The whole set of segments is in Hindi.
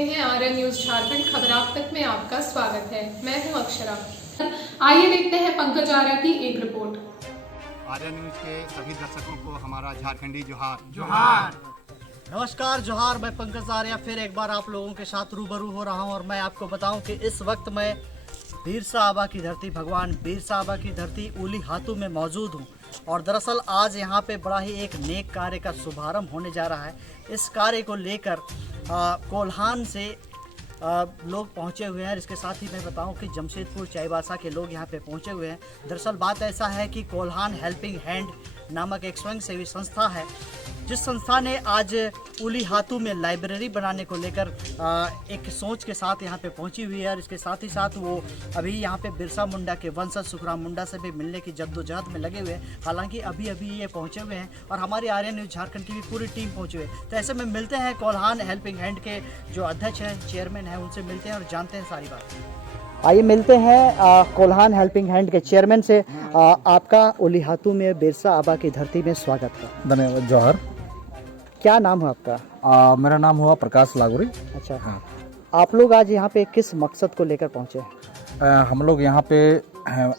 रहे हैं आर्यन न्यूज झारखंड खबर आप तक में आपका स्वागत है। मैं हूं अक्षरा। आइए देखते हैं पंकज आर्य की एक रिपोर्ट। आर्यन न्यूज के सभी दर्शकों को हमारा झारखंडी जोहार। जोहार। नमस्कार, जोहार। मैं पंकज आर्य फिर एक बार आप लोगों के साथ रूबरू हो रहा हूं और मैं आपको बताऊं कि इस वक्त मैं बिरसा आबा की धरती, भगवान बिरसा आबा की धरती उली हातू में मौजूद हूं। और दरअसल आज यहां पे बड़ा ही एक नेक कार्य का शुभारंभ होने जा रहा है। इस कार्य को लेकर कोल्हान से लोग पहुंचे हुए हैं। इसके साथ ही मैं बताऊं कि जमशेदपुर चाईबासा के लोग यहां पे पहुंचे हुए हैं। दरअसल बात ऐसा है कि कोल्हान हेल्पिंग हैंड नामक एक स्वयंसेवी संस्था है, जिस संस्था ने आज उली हातू में लाइब्रेरी बनाने को लेकर एक सोच के साथ यहाँ पे पहुंची हुई है। और इसके साथ ही साथ वो अभी यहाँ पे बिरसा मुंडा के वंशज सुखराम मुंडा से भी मिलने की जद्दोजहद में लगे हुए हैं। हालांकि अभी ये पहुंचे हुए हैं और हमारी आर्यन न्यूज झारखंड की भी पूरी टीम पहुंची हुई है। तो ऐसे में मिलते हैं कोल्हान हेल्पिंग हैंड के जो अध्यक्ष हैं, चेयरमैन हैं, उनसे मिलते हैं और जानते हैं सारी बात। आइए मिलते हैं कोल्हान हेल्पिंग हैंड के चेयरमैन से। आपका उली हातू में बिरसा आबा की धरती में स्वागत है। धन्यवाद। जौहर। क्या नाम है आपका? मेरा नाम हुआ प्रकाश लागुरी। अच्छा, हाँ। आप लोग आज यहाँ पे किस मकसद को लेकर पहुँचे? हम लोग यहाँ पे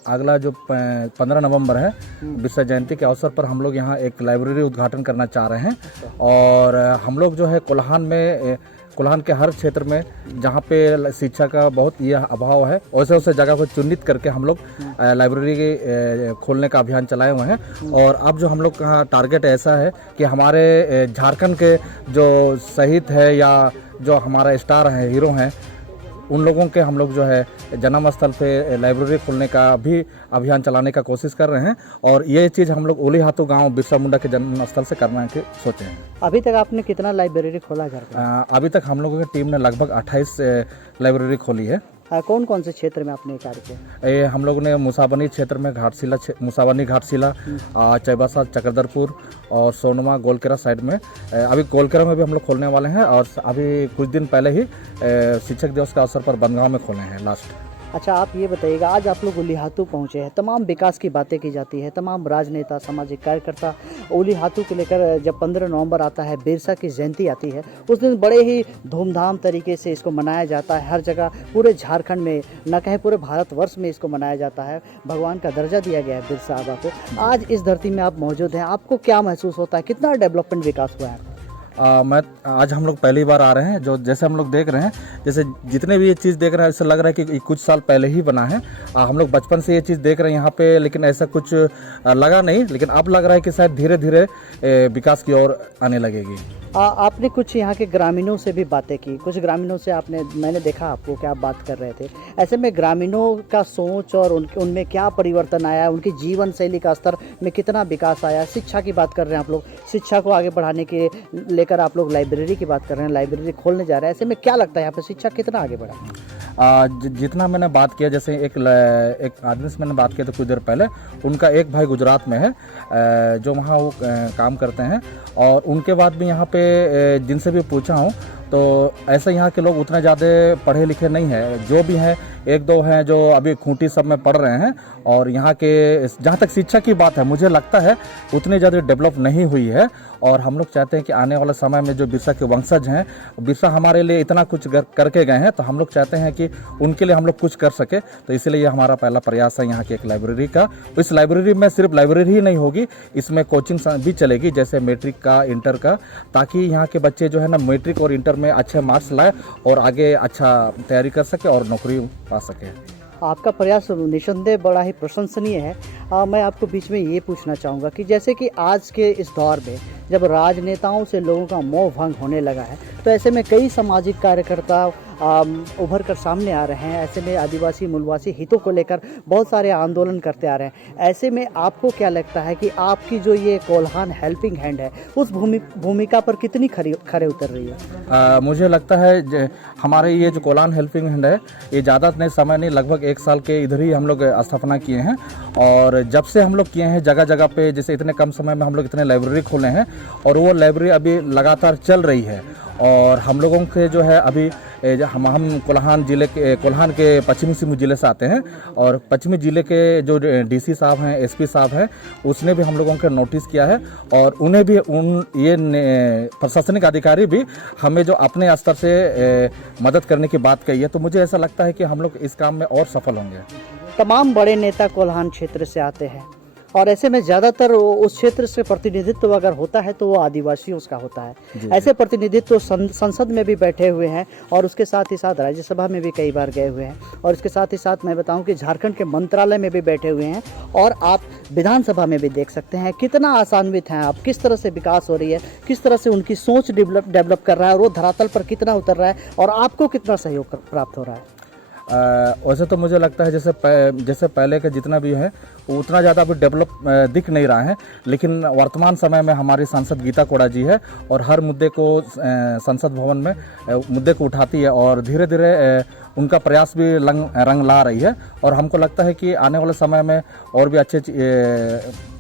अगला जो 15 नवंबर है बिरसा जयंती के अवसर पर हम लोग यहाँ एक लाइब्रेरी उद्घाटन करना चाह रहे हैं। और हम लोग जो है कोल्हान के हर क्षेत्र में जहाँ पे शिक्षा का बहुत ये अभाव है, वैसे वैसे जगह को चिन्हित करके हम लोग लाइब्रेरी खोलने का अभियान चलाए हुए हैं। और अब जो हम लोग का टारगेट ऐसा है कि हमारे झारखंड के जो शहीद है या जो हमारा स्टार है, हीरो हैं, उन लोगों के हम लोग जो है जन्म स्थल पे लाइब्रेरी खोलने का भी अभियान चलाने का कोशिश कर रहे हैं। और ये चीज़ हम लोग उली हातू गांव बिरसा मुंडा के जन्म स्थल से करने के सोचे हैं। अभी तक आपने कितना लाइब्रेरी खोला है? अभी तक हम लोगों की टीम ने लगभग 28 लाइब्रेरी खोली है। कौन कौन से क्षेत्र में आपने कार्य किया? ये हम लोगों ने मुसाबनी क्षेत्र में मुसाबनी घाटशिला, चाईबासा, चक्रधरपुर और सोनमा गोलकेरा साइड में, अभी गोलकेरा में भी हम लोग खोलने वाले हैं। और अभी कुछ दिन पहले ही शिक्षक दिवस के अवसर पर बनगांव में खोले हैं लास्ट। अच्छा, आप ये बताइएगा, आज आप लोग उली हातू पहुँचे हैं, तमाम विकास की बातें की जाती है, तमाम राजनेता, सामाजिक कार्यकर्ता उली हातू को लेकर जब 15 नवंबर आता है, बिरसा की जयंती आती है, उस दिन बड़े ही धूमधाम तरीके से इसको मनाया जाता है। हर जगह पूरे झारखंड में, न कहे पूरे भारतवर्ष में इसको मनाया जाता है। भगवान का दर्जा दिया गया है बिरसा आबा को। आज इस धरती में आप मौजूद हैं, आपको क्या महसूस होता है? कितना डेवलपमेंट विकास हुआ है? आज हम लोग पहली बार आ रहे हैं। जो जैसे हम लोग देख रहे हैं, जैसे जितने भी ये चीज़ देख रहे हैं, ऐसा लग रहा है कि कुछ साल पहले ही बना है। हम लोग बचपन से ये चीज़ देख रहे हैं यहाँ पे, लेकिन ऐसा कुछ लगा नहीं। लेकिन अब लग रहा है कि शायद धीरे धीरे विकास की ओर आने लगेगी। आपने कुछ यहाँ के ग्रामीणों से भी बातें की, कुछ ग्रामीणों से मैंने देखा आपको कि आप बात कर रहे थे। ऐसे में ग्रामीणों का सोच और उनमें क्या परिवर्तन आया, उनकी जीवन शैली का स्तर में कितना विकास आया? शिक्षा की बात कर रहे हैं आप लोग, शिक्षा को आगे बढ़ाने के लेकर आप लोग लाइब्रेरी की बात कर रहे हैं, लाइब्रेरी खोलने जा रहे हैं। ऐसे में क्या लगता है यहाँ पर शिक्षा कितना आगे बढ़ा? जितना मैंने बात किया, जैसे एक आदमी से मैंने बात किया तो कुछ देर पहले, उनका एक भाई गुजरात में है जो वहाँ वो काम करते हैं। और उनके बाद भी यहाँ पे जिनसे भी पूछा हूँ तो ऐसे यहाँ के लोग उतने ज़्यादा पढ़े लिखे नहीं हैं। जो भी हैं, एक दो हैं जो अभी खूंटी सब में पढ़ रहे हैं। और यहाँ के जहाँ तक शिक्षा की बात है, मुझे लगता है उतनी ज़्यादा डेवलप नहीं हुई है। और हम लोग चाहते हैं कि आने वाले समय में जो बिरसा के वंशज हैं, बिरसा हमारे लिए इतना कुछ करके गए हैं, तो हम लोग चाहते हैं कि उनके लिए हम लोग कुछ कर सके। तो इसलिए हमारा पहला प्रयास है यहाँ की एक लाइब्रेरी का। इस लाइब्रेरी में सिर्फ लाइब्रेरी ही नहीं होगी, इसमें कोचिंग भी चलेगी, जैसे मैट्रिक का, इंटर का, ताकि यहाँ के बच्चे जो है ना मैट्रिक और इंटर में अच्छे मार्क्स लाए और आगे अच्छा तैयारी कर सके और नौकरी पा सके। आपका प्रयास निसंदेह बड़ा ही प्रशंसनीय है। मैं आपको बीच में ये पूछना चाहूँगा कि जैसे कि आज के इस दौर में जब राजनेताओं से लोगों का मोह भंग होने लगा है, तो ऐसे में कई सामाजिक कार्यकर्ता उभर कर सामने आ रहे हैं। ऐसे में आदिवासी मूलवासी हितों को लेकर बहुत सारे आंदोलन करते आ रहे हैं। ऐसे में आपको क्या लगता है कि आपकी जो ये कोल्हान हेल्पिंग हैंड है, उस भूमिका पर कितनी खरे उतर रही है? मुझे लगता है हमारे ये जो कोल्हान हेल्पिंग हैंड है, ये ज़्यादा नहीं समय नहीं, लगभग 1 साल के इधर ही हम लोग स्थापना किए हैं। और जब से हम लोग किए हैं जगह जगह पे, जैसे इतने कम समय में हम लोग इतने लाइब्रेरी खोले हैं और वो लाइब्रेरी अभी लगातार चल रही है। और हम लोगों के जो है अभी हम कोल्हान के पश्चिमी सिंहभूम जिले से आते हैं और पश्चिमी जिले के जो डीसी साहब हैं, एसपी साहब हैं, उसने भी हम लोगों को नोटिस किया है और उन्हें भी प्रशासनिक अधिकारी भी हमें जो अपने स्तर से मदद करने की बात कही है, तो मुझे ऐसा लगता है कि हम लोग इस काम में और सफल होंगे। तमाम बड़े नेता कोल्हान क्षेत्र से आते हैं और ऐसे में ज़्यादातर उस क्षेत्र से प्रतिनिधित्व अगर होता है तो वो आदिवासियों का होता है। ऐसे प्रतिनिधित्व संसद में भी बैठे हुए हैं और उसके साथ ही साथ राज्यसभा में भी कई बार गए हुए हैं और इसके साथ ही साथ मैं बताऊं कि झारखंड के मंत्रालय में भी बैठे हुए हैं और आप विधानसभा में भी देख सकते हैं कितना आशान्वित हैं आप, किस तरह से विकास हो रही है, किस तरह से उनकी सोच डेवलप कर रहा है और वो धरातल पर कितना उतर रहा है और आपको कितना सहयोग प्राप्त हो रहा है। वैसे तो मुझे लगता है जैसे पहले का जितना भी है उतना ज़्यादा अभी डेवलप दिख नहीं रहा है, लेकिन वर्तमान समय में हमारी सांसद गीता कोड़ा जी है और हर मुद्दे को संसद भवन में मुद्दे को उठाती है और धीरे धीरे उनका प्रयास भी रंग ला रही है और हमको लगता है कि आने वाले समय में और भी अच्छे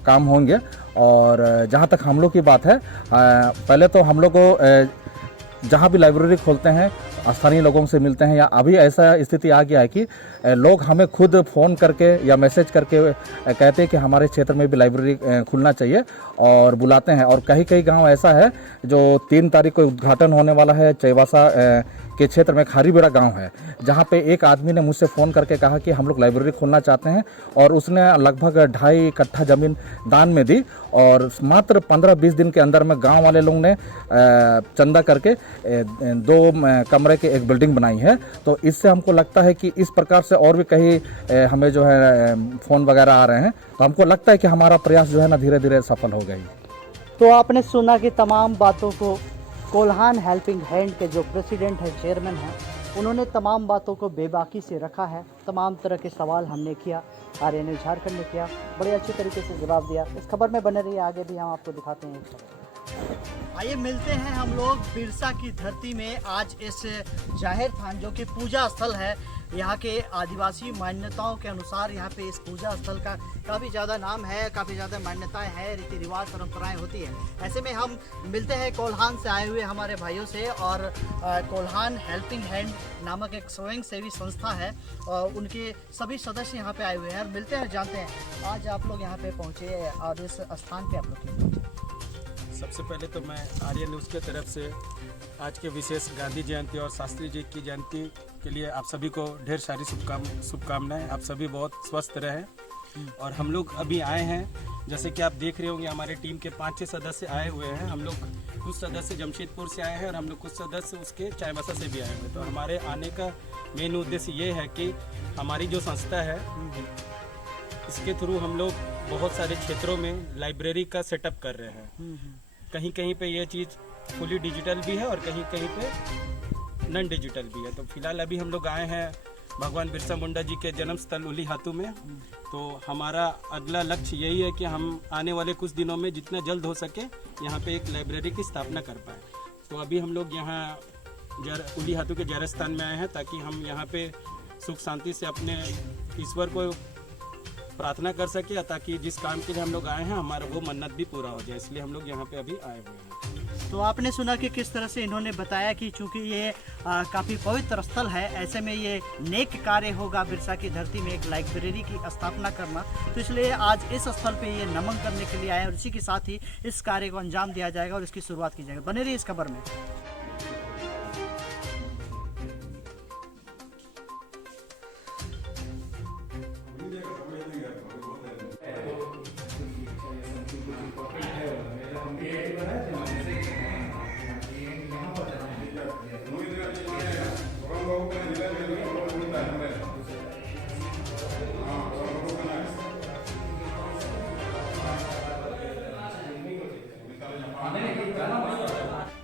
काम होंगे। और जहाँ तक हम लोग की बात है, पहले तो हम लोग को जहाँ भी लाइब्रेरी खोलते हैं स्थानीय लोगों से मिलते हैं, या अभी ऐसा स्थिति आ गया है कि लोग हमें खुद फ़ोन करके या मैसेज करके कहते हैं कि हमारे क्षेत्र में भी लाइब्रेरी खुलना चाहिए और बुलाते हैं। और कहीं कहीं गांव ऐसा है जो 3 तारीख को उद्घाटन होने वाला है, चैवासा के क्षेत्र में खारीबेड़ा गांव है, जहां पे एक आदमी ने मुझसे फ़ोन करके कहा कि हम लोग लाइब्रेरी खोलना चाहते हैं और उसने लगभग 2.5 कट्ठा ज़मीन दान में दी और मात्र 15-20 दिन के अंदर में गांव वाले लोगों ने चंदा करके 2 कमरे की एक बिल्डिंग बनाई है। तो इससे हमको लगता है कि इस प्रकार से और भी कहीं हमें जो है फ़ोन वगैरह आ रहे हैं, तो हमको लगता है कि हमारा प्रयास जो है ना धीरे धीरे सफल हो गई। तो आपने सुना कि तमाम बातों को कोल्हान हेल्पिंग हैंड के जो प्रेसिडेंट है, चेयरमैन हैं, उन्होंने तमाम बातों को बेबाकी से रखा है। तमाम तरह के सवाल हमने किया, आर्य न्यूज़ झारखंड ने किया, बड़े अच्छे तरीके से जवाब दिया। इस खबर में बने रहिए, आगे भी हम आपको दिखाते हैं। आइए मिलते हैं हम लोग बिरसा की धरती में। आज इस जाहिर थान जो कि पूजा स्थल है, यहाँ के आदिवासी मान्यताओं के अनुसार यहाँ पे इस पूजा स्थल का काफ़ी ज़्यादा नाम है, काफ़ी ज़्यादा मान्यताएं हैं, रीति रिवाज परंपराएं होती हैं। ऐसे में हम मिलते हैं कोल्हान से आए हुए हमारे भाइयों से और कोल्हान हेल्पिंग हैंड नामक एक स्वयं सेवी संस्था है और उनके सभी सदस्य यहाँ पे आए हुए हैं और मिलते हैं, जानते हैं आज आप लोग यहाँ पे पहुँचे और इस स्थान पे आप लोग क्यों पहुँचे। सबसे पहले तो मैं आर्य न्यूज़ के तरफ से आज के विशेष गांधी जयंती और शास्त्री जी की जयंती के लिए आप सभी को ढेर सारी शुभकामनाएं। आप सभी बहुत स्वस्थ रहें। और हम लोग अभी आए हैं, जैसे कि आप देख रहे होंगे हमारे टीम के 5-6 सदस्य आए हुए हैं। हम लोग कुछ सदस्य जमशेदपुर से आए हैं और हम लोग कुछ सदस्य उसके चाईबासा से भी आए हुए हैं। तो हमारे आने का मेन उद्देश्य ये है कि हमारी जो संस्था है इसके थ्रू हम लोग बहुत सारे क्षेत्रों में लाइब्रेरी का सेटअप कर रहे हैं। कहीं कहीं पे ये चीज़ फुली डिजिटल भी है और कहीं कहीं पे नॉन डिजिटल भी है। तो फिलहाल अभी हम लोग आए हैं भगवान बिरसा मुंडा जी के जन्म स्थल उलीहातू में। तो हमारा अगला लक्ष्य यही है कि हम आने वाले कुछ दिनों में जितना जल्द हो सके यहाँ पे एक लाइब्रेरी की स्थापना कर पाए। तो अभी हम लोग यहाँ उलीहातू के जरस्थान में आए हैं ताकि हम यहाँ पे सुख शांति से अपने ईश्वर को प्रार्थना कर सके, ताकि जिस काम के लिए हम लोग आए हैं हमारा वो मन्नत भी पूरा हो जाए। इसलिए हम लोग यहाँ पे अभी आए हुए हैं। तो आपने सुना कि किस तरह से इन्होंने बताया कि चूंकि ये काफ़ी पवित्र स्थल है, ऐसे में ये नेक कार्य होगा बिरसा की धरती में एक लाइब्रेरी की स्थापना करना। तो इसलिए आज इस स्थल पे ये नमन करने के लिए आए और इसी के साथ ही इस कार्य को अंजाम दिया जाएगा और इसकी शुरुआत की जाएगी। बने रहिए इस खबर में।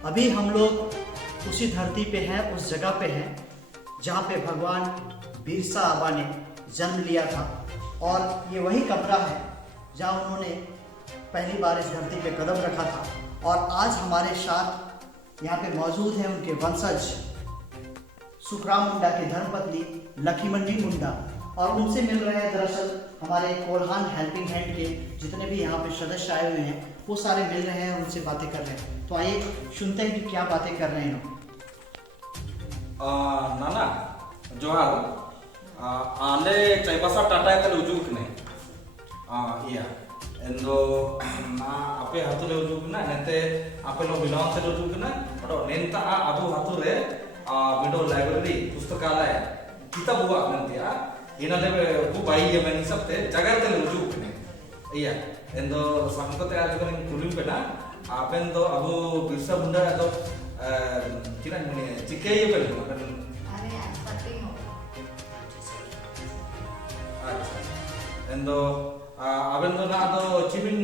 अभी हम लोग उसी धरती पे हैं, उस जगह पे हैं जहाँ पे भगवान बिरसा आबा ने जन्म लिया था और ये वही कमरा है जहाँ उन्होंने पहली बार इस धरती पे कदम रखा था। और आज हमारे साथ यहाँ पे मौजूद हैं उनके वंशज सुखराम मुंडा की धर्मपत्नी लखीमंडी मुंडा और उनसे मिल रहे हैं। दरअसल हमारे कोल्हान हेल्पिंग हैंड के जितने भी यहाँ पे सदस्य आए हुए हैं वो सारे मिल रहे हैं, उनसे बातें कर रहे हैं। तो आइए सुनते हैं कि क्या बातें कर रहे हैं। नाना जोहार आले चाइबासा टाटा के उजुक ने iya endo na ape hatu le ujuk na nete ape lo bilaw se ujuk na odo nenta abu hatu re bido library pustakalay kita buat nanti ina le bu bai ye mani sabte jagar te ujuk ne iya endo samkote aju kan kulim pena apen do abu birsa bunda do kira mane cikei pe endo aben do na do chibin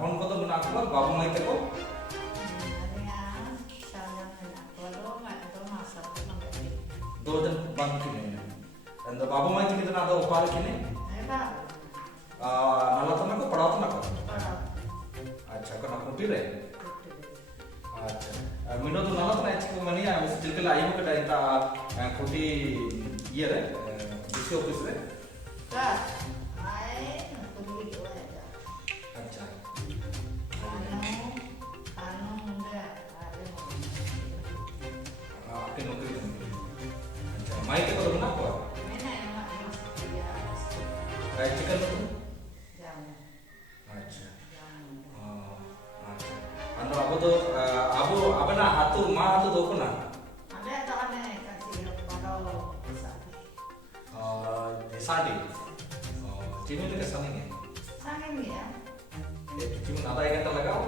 hon ko do na ko babu mai te ko do jan bang kine endo babu mai te na do upar kine nala to na ko padaw to na ko acha ko na kuti re acha mindo to nala to na chiko mani a silkala ayu ko ta kuti ye re disi office re अच्छा आपके नौकरी अच्छा माई के तो ना को चिकन तो अच्छा अंदर अब तो अब ना हाथू माँ हाथू दो को ना साड़ी चिमन के संग है चिमन आधा एक घंटा लगाओ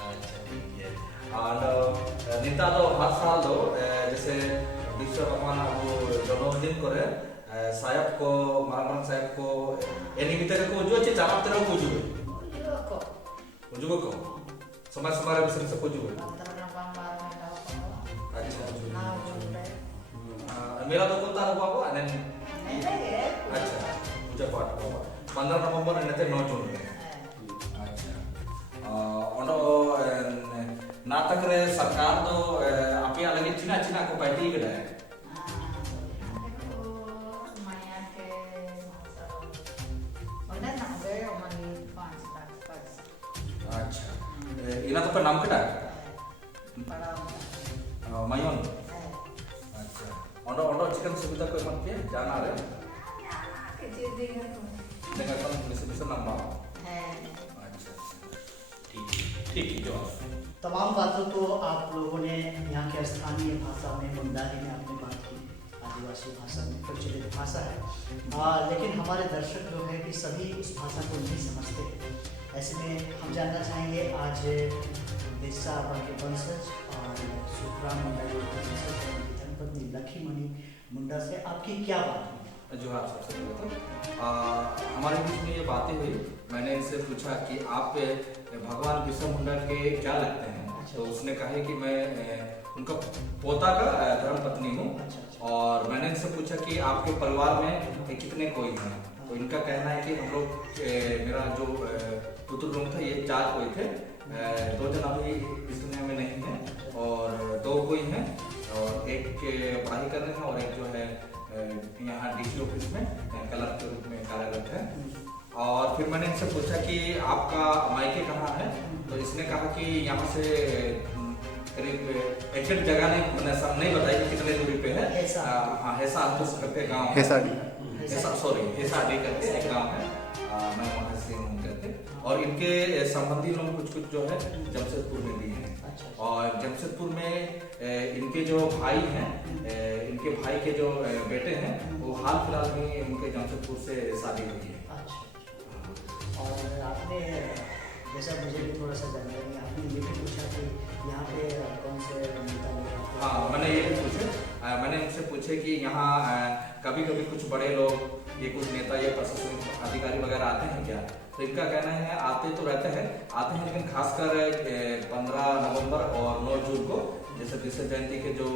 अच्छा ठीक है और निता तो हर साल दो जैसे विश्व भगवान अब जन्मदिन करे साहब को मारमन साहब को एनिमिते को जो अच्छे चालाप तेरा को जो को समाज समाज विषय से को जो अच्छा मेरा तो कोता है बाबू अने अच्छा पूजा पाठ बाबू 15 नवंबर नेते 9 जून में अच्छा ओनो नाटक रे सरकार तो आपे अलग चिना चिना को पार्टी गडा है अच्छा इना तो पे नाम कटा मायोन अच्छा ओंडो चिकन सुविधा को एमन के जाना रे dengan kan bisa nambah अच्छा ठीक जो तमाम बातों तो आप लोगों ने यहाँ के स्थानीय भाषा में मुंडारी में आपने बात की, आदिवासी भाषा में प्रचलित भाषा है लेकिन हमारे दर्शक जो है कि सभी उस भाषा को नहीं समझते। ऐसे में हम जानना चाहेंगे आज बिरसा आबा के वंशज और सुखराम मुंडा जी के वंशज और उनकी धर्मपत्नी लक्ष्मीमणि मुंडा से आपकी क्या बात हुई? जो आप सबसे पहले तो हमारे बीच में ये बातें हुई। मैंने इनसे पूछा कि आप भगवान बिरसा मुंडा के क्या लगते हैं। तो उसने कहा कि मैं उनका पोता का धर्मपत्नी हूँ। और मैंने इनसे पूछा कि आपके परिवार में कितने कोई हैं। तो इनका कहना है कि हम लोग मेरा जो पुत्र लोग था ये 4 कोई थे। 2 जन अभी इस दुनिया में नहीं है और 2 कोई हैं और एक पढ़ाई कर रहे हैं और एक जो है यहाँ डीसी ऑफिस में कलर के रूप में कार्यरत है। और फिर मैंने इनसे पूछा कि आपका मायके कहाँ है। तो इसने कहा कि यहाँ से करीब एग्जैक्ट जगह नहीं बताई कि कितने दूरी पे है। हाँ हेसा करके गाँव हेसाडी करके एक गाँव है। मैं वहाँ से हूँ करके और इनके संबंधी लोग कुछ जो है जमशेदपुर में भी हैं। और जमशेदपुर में इनके जो भाई हैं इनके भाई के जो बेटे हैं वो हाल फिलहाल में उनके जमशेदपुर से शादी हुई है। और आपने जैसा मुझे भी थोड़ा सा जानकारी आपने ये भी पूछा कि यहाँ पे कौन से नेता लोग। हाँ मैंने ये भी पूछे मैंने इनसे पूछे कि यहाँ कभी कभी कुछ बड़े लोग ये कुछ नेता या प्रशासनिक अधिकारी वगैरह आते हैं क्या। तो इनका कहना है आते तो रहते हैं लेकिन खासकर 15 नवंबर और 9 जून को जैसे बिरसा जयंती के जो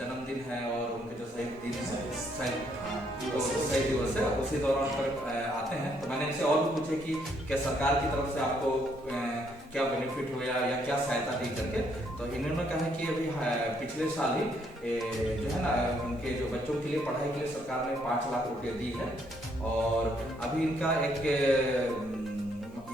जन्मदिन है और उनके जो शहीद दिन है शहीद दिवस है उसी दौरान पर आते हैं। तो मैंने इनसे और भी पूछे कि क्या सरकार की तरफ से आपको क्या बेनिफिट हुआ या क्या सहायता दी करके। तो इन्होंने कहा कि अभी पिछले साल ही जो है ना उनके जो बच्चों के लिए पढ़ाई के लिए सरकार ने 5 लाख रुपए दी है। और अभी इनका एक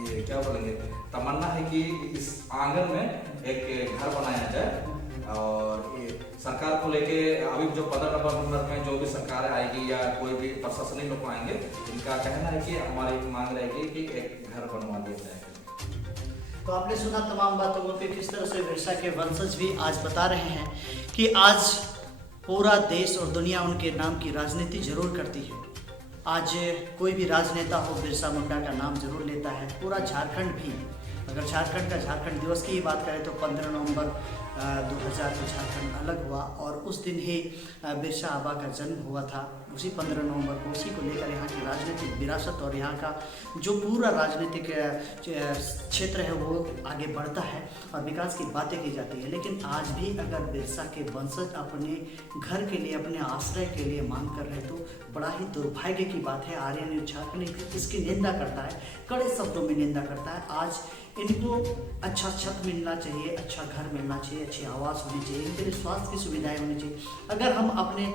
ये क्या बोलेंगे, तमन्ना है कि इस आंगन में एक घर बनाया जाए। और ये सरकार को लेके अभी जो 15 नवंबर में जो भी सरकार आएगी या कोई भी प्रशासनिक लोग आएंगे, इनका कहना है कि हमारी मांग रहेगी कि एक घर बनवा दिया जाए। तो आपने सुना तमाम बातों को कि किस तरह से बिरसा के वंशज भी आज बता रहे हैं कि आज पूरा देश और दुनिया उनके नाम की राजनीति जरूर करती है। आज कोई भी राजनेता हो बिरसा मुंडा का नाम जरूर लेता है। पूरा झारखंड भी, अगर झारखंड का झारखंड दिवस की ही बात करें तो 15 नवंबर 2000 को झारखंड अलग हुआ और उस दिन ही बिरसा आबा का जन्म हुआ था। उसी 15 नवंबर को, उसी को लेकर यहाँ की राजनीतिक विरासत और यहाँ का जो पूरा राजनीतिक क्षेत्र है वो आगे बढ़ता है और विकास की बातें की जाती है। लेकिन आज भी अगर बिरसा के वंशज अपने घर के लिए, अपने आश्रय के लिए मांग कर रहे तो बड़ा ही दुर्भाग्य की बात है। आर्यन न्यूज झारखंड इसकी निंदा करता है, कड़े शब्दों में निंदा करता है। आज इनको अच्छा छत मिलना चाहिए, अच्छा घर मिलना चाहिए, अच्छी आवास होनी चाहिए, इनके लिए स्वास्थ्य की सुविधाएं होनी चाहिए। अगर हम अपने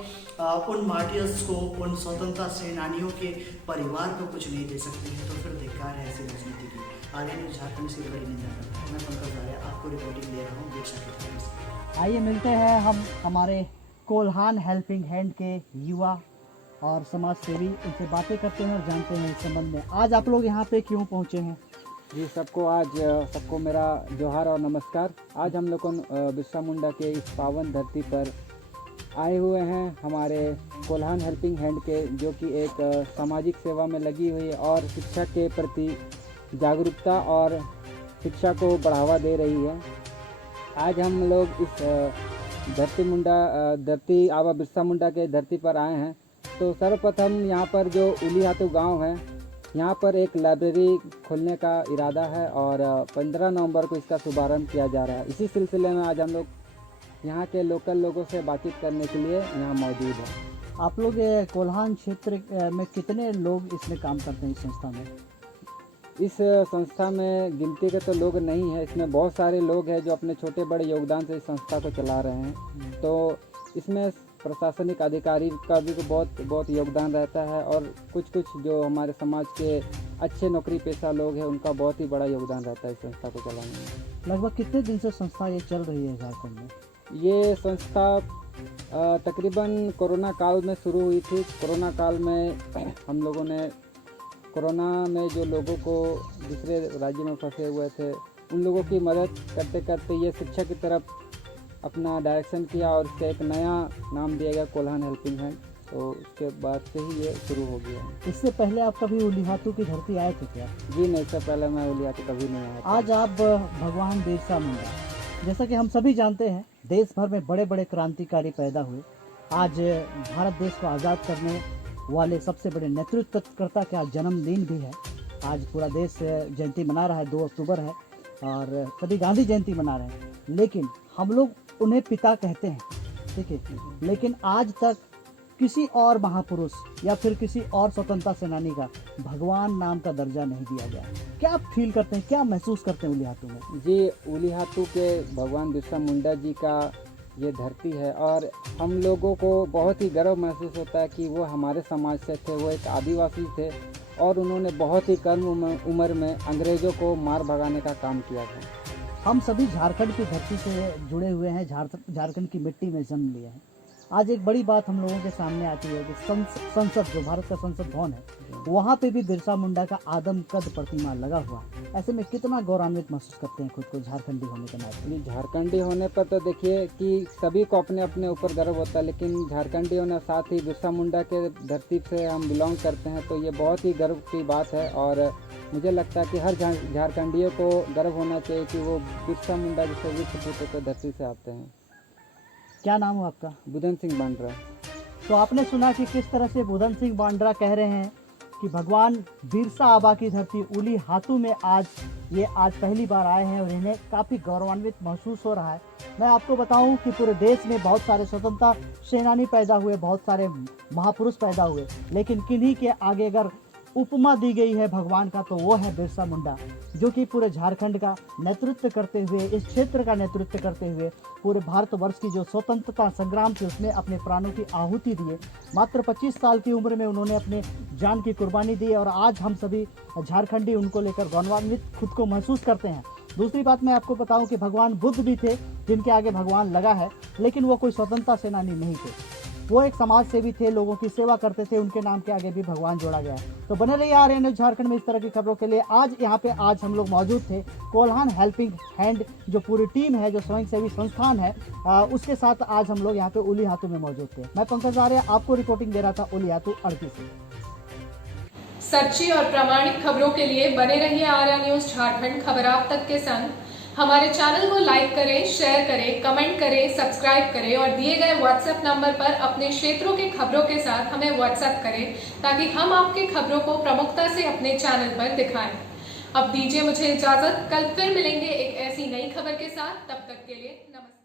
उन मार्टियर्स को, उन स्वतंत्रता सेनानियों के परिवार को कुछ नहीं दे सकते हैं तो फिर धिक्कार है ऐसी राजनीति की। आर्यन न्यूज झारखंड से बड़ी निंदा करता है। मैं पंकज आर्य आपको रिपोर्टिंग दे रहा हूँ बिरसा की तरफ से। आइए मिलते हैं हम हमारे कोल्हान हेल्पिंग हैंड के युवा और समाज सेवी, उनसे बातें करते हैं और जानते हैं इस संबंध में। आज आप लोग यहाँ पे क्यों पहुँचे हैं? जी सबको मेरा जोहार और नमस्कार। आज हम लोग बिरसा मुंडा के इस पावन धरती पर आए हुए हैं हमारे कोल्हान हेल्पिंग हैंड के, जो कि एक सामाजिक सेवा में लगी हुई है और शिक्षा के प्रति जागरूकता और शिक्षा को बढ़ावा दे रही है। आज हम लोग इस धरती आबा बिरसा मुंडा के धरती पर आए हैं। तो सर्वप्रथम यहाँ पर जो उलीहातू गांव है, यहाँ पर एक लाइब्रेरी खोलने का इरादा है और 15 नवंबर को इसका शुभारंभ किया जा रहा है। इसी सिलसिले में आज हम लोग यहाँ के लोकल लोगों से बातचीत करने के लिए यहाँ मौजूद हैं। आप लोग कोल्हान क्षेत्र में कितने लोग इसमें काम करते हैं इस संस्था में? इस संस्था में गिनती के तो लोग नहीं है, इसमें बहुत सारे लोग हैं जो अपने छोटे बड़े योगदान से इस संस्था को चला रहे हैं। तो इसमें प्रशासनिक अधिकारी का भी बहुत योगदान रहता है और कुछ जो हमारे समाज के अच्छे नौकरी पेशा लोग हैं उनका बहुत ही बड़ा योगदान रहता है इस संस्था को चलाने में। लगभग कितने दिन से संस्था ये चल रही है झारखंड में? ये संस्था तकरीबन कोरोना काल में शुरू हुई थी। कोरोना काल में हम लोगों ने कोरोना में जो लोगों को दूसरे राज्य में फंसे हुए थे उन लोगों की मदद करते करते ये शिक्षा की तरफ अपना डायरेक्शन किया और इसका एक नया नाम दिया गया कोल्हान हेल्पिंग हैंड। तो उसके बाद से ही ये शुरू हो गया। इससे पहले आप कभी उलीहातू की धरती आए थे क्या? जी नहीं, इससे पहले मैं उलीहातू कभी नहीं आया। आज आप भगवान बिरसा मुंडा, जैसा कि हम सभी जानते हैं देश भर में बड़े बड़े क्रांतिकारी पैदा हुए। आज भारत देश को आज़ाद करने वाले सबसे बड़े नेतृत्वकर्ता का जन्मदिन भी है। आज पूरा देश जयंती मना रहा है, 2 अक्टूबर है और सभी गांधी जयंती मना रहे हैं। लेकिन हम लोग उन्हें पिता कहते हैं, ठीक है। लेकिन आज तक किसी और महापुरुष या फिर किसी और स्वतंत्रता सेनानी का भगवान नाम का दर्जा नहीं दिया गया। क्या आप फील करते हैं, क्या महसूस करते हैं उलीहातू में? जी, उलीहातू के भगवान बिरसा मुंडा जी का ये धरती है और हम लोगों को बहुत ही गर्व महसूस होता है कि वो हमारे समाज से थे। वो एक आदिवासी थे और उन्होंने बहुत ही कम उम्र में अंग्रेज़ों को मार भगाने का काम किया था। हम सभी झारखंड की धरती से जुड़े हुए हैं, झारखंड की मिट्टी में जन्म लिया है। आज एक बड़ी बात हम लोगों के सामने आती है कि संसद, जो भारत का संसद भवन है, वहाँ पे भी बिरसा मुंडा का आदम कद प्रतिमा लगा हुआ है। ऐसे में कितना गौरवान्वित महसूस करते हैं खुद को झारखंडी होने के नाते? झारखंडी होने पर तो देखिए कि सभी को अपने अपने ऊपर गर्व होता है, लेकिन झारखंडी होने साथ ही बिरसा मुंडा के धरती से हम बिलोंग करते हैं, तो ये बहुत ही गर्व की बात है। और मुझे लगता है कि हर झारखंडियों को गर्व होना चाहिए कि वो बिरसा मुंडा जैसे विश्व के धरती से आते हैं। क्या नाम है आपका? बुधन सिंह बांड्रा। तो आपने सुना कि किस तरह से बुधन सिंह बांड्रा कह रहे हैं कि भगवान बिरसा आबा की धरती उलीहातू में आज पहली बार आए हैं और इन्हें काफ़ी गौरवान्वित महसूस हो रहा है। मैं आपको बताऊं कि पूरे देश में बहुत सारे स्वतंत्रता सेनानी पैदा हुए, बहुत सारे महापुरुष पैदा हुए, लेकिन किन्हीं के आगे अगर उपमा दी गई है भगवान का तो वो है बिरसा मुंडा, जो कि पूरे झारखंड का नेतृत्व करते हुए, इस क्षेत्र का नेतृत्व करते हुए पूरे भारतवर्ष की जो स्वतंत्रता संग्राम थी उसमें अपने प्राणों की आहुति दिए। मात्र 25 साल की उम्र में उन्होंने अपने जान की कुर्बानी दी और आज हम सभी झारखंडी उनको लेकर गौरवान्वित खुद को महसूस करते हैं। दूसरी बात मैं आपको बताऊं कि भगवान बुद्ध भी थे जिनके आगे भगवान लगा है, लेकिन वो कोई स्वतंत्रता सेनानी नहीं थे, वो एक समाज सेवी थे, लोगों की सेवा करते थे, उनके नाम के आगे भी भगवान जोड़ा गया है। तो बने रहिए आर्यन न्यूज़ झारखंड में इस तरह की खबरों के लिए। आज यहाँ पे हम लोग मौजूद थे कोल्हान हेल्पिंग हैंड जो पूरी टीम है, जो स्वयंसेवी संस्थान है, उसके साथ आज हम लोग यहाँ पे उलीहातू में मौजूद थे। मैं पंकज आर्य आपको रिपोर्टिंग दे रहा था उलीहातू अड़की से। सच्ची और प्रामाणिक खबरों के लिए बने रहिए आर्या न्यूज झारखंड, खबर आप तक के संग। हमारे चैनल को लाइक करें, शेयर करें, कमेंट करें, सब्सक्राइब करें और दिए गए व्हाट्सएप नंबर पर अपने क्षेत्रों के खबरों के साथ हमें व्हाट्सएप करें ताकि हम आपके खबरों को प्रमुखता से अपने चैनल पर दिखाएं। अब दीजिए मुझे इजाजत, कल फिर मिलेंगे एक ऐसी नई खबर के साथ। तब तक के लिए नमस्कार।